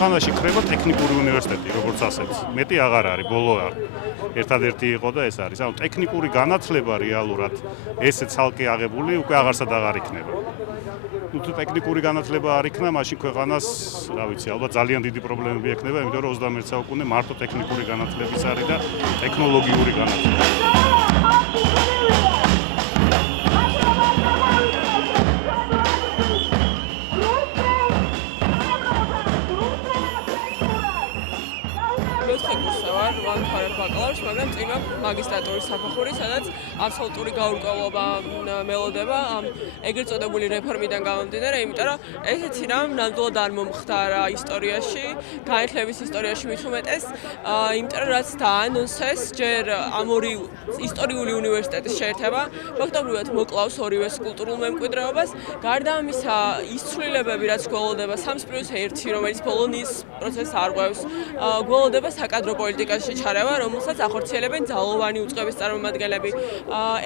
ქვეყანაში ხრება ტექნიკური უნივერსიტეტი, როგორც ასეთი. მეტი აღარ არის, ბოლო არ. ერთადერთი იყო და ეს არის. ანუ ტექნიკური განათლება რეალურად ესე ცალკე აღებული უკვე აღარსად აღარ იქნება. თუ ტექნიკური განათლება არ იქნა, მაშინ ქვეყანას, რა ვიცი, ალბათ ძალიან დიდი პრობლემები ექნება, იმიტომ რომ 21 საუკუნე მარტო ტექნიკური განათლების არის და ტექნოლოგიური განათლება. ბაკალავრს, მაგრამ წინ მაქვს მაგისტრატურის საფეხური, სადაც აბსოლუტური გაურკვევლობა მელოდება ამ ეგრეთ წოდებული რეფორმიდან გამომდინარე, იმიტომ რომ ესეთი რამ ნამდვილად არ მომხდარა ისტორიაში, განათლების ისტორიაში მით უმეტეს, იმიტომ რომ რაც დაანონსეს ჯერ ამ ორი ისტორიული უნივერსიტეტის შეერთება, ფაქტობრივად მოკლავს ორივეს კულტურულ მემკვიდრეობას, გარდა ამისა ის ცვლილებები, რაც გველოდება 3+1, რომელიც ბოლონის პროცესს არღვევს, გველოდება საკადრო პოლიტიკაში ჩარევა, რომელსაც ახორციელებენ ძალოვანი უწყების წარმომადგენლები.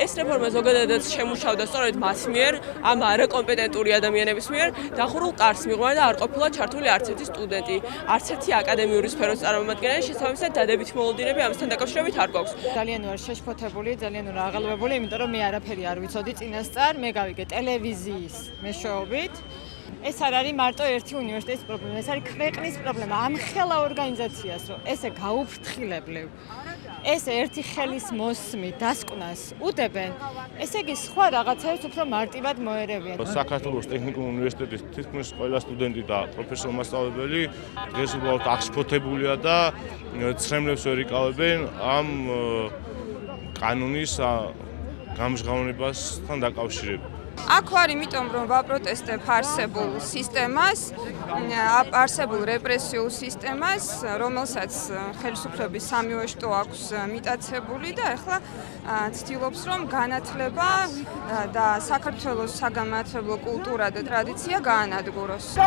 ეს რეფორმა ზოგადადაც შემუშავდა სწორედ მათ მიერ, ამ არაკომპეტენტური ადამიანების მიერ, დახურულ კარს მიღვნა და არ ყოფილა ჩართული არც ერთი სტუდენტი, არც ერთი აკადემიური სფეროს წარმომადგენელი, შესაბამისად დადებითი მოლოდინები ამასთან დაკავშირებით არ გვაქვს. ძალიან ვარ შეშფოთებული, ძალიან ვარ აღელვებული, იმიტომ რომ მე არაფერი არ ვიცოდი წინასწარ, მე გავიგე ტელევიზიის მეშვეობით. ეს არ არის მარტო ერთი უნივერსიტეტის პრობლემა, ეს არის ქვეყნის პრობლემა. ამ ხელა ორგანიზაციას, რომ ესე გაუფრთხილებლივ, ეს ერთი ხელის მოსმით დასკვნას უდებენ, ესე იგი სხვა რაღაცებს უფრო მარტივად მოერევიან. საქართველოს ტექნიკური უნივერსიტეტის თითქმის ყველა სტუდენტი და პროფესორ-მასწავლებელი დღეს უბრალოდ აღშფოთებულია და ცრემლებს ვერ იკავებენ ამ კანონის გამჟღავნებასთან დაკავშირებით. აქ ვარ იმიტომ, რომ ვაპროტესტებ არსებულ სისტემას, არსებულ რეპრესიულ სისტემას, რომელსაც ხელისუფლების სამივე შტო აქვს მიტაცებული და ახლა ცდილობს, რომ განათლება და საქართველოს საგანმანათლებლო კულტურა და ტრადიცია გაანადგუროს.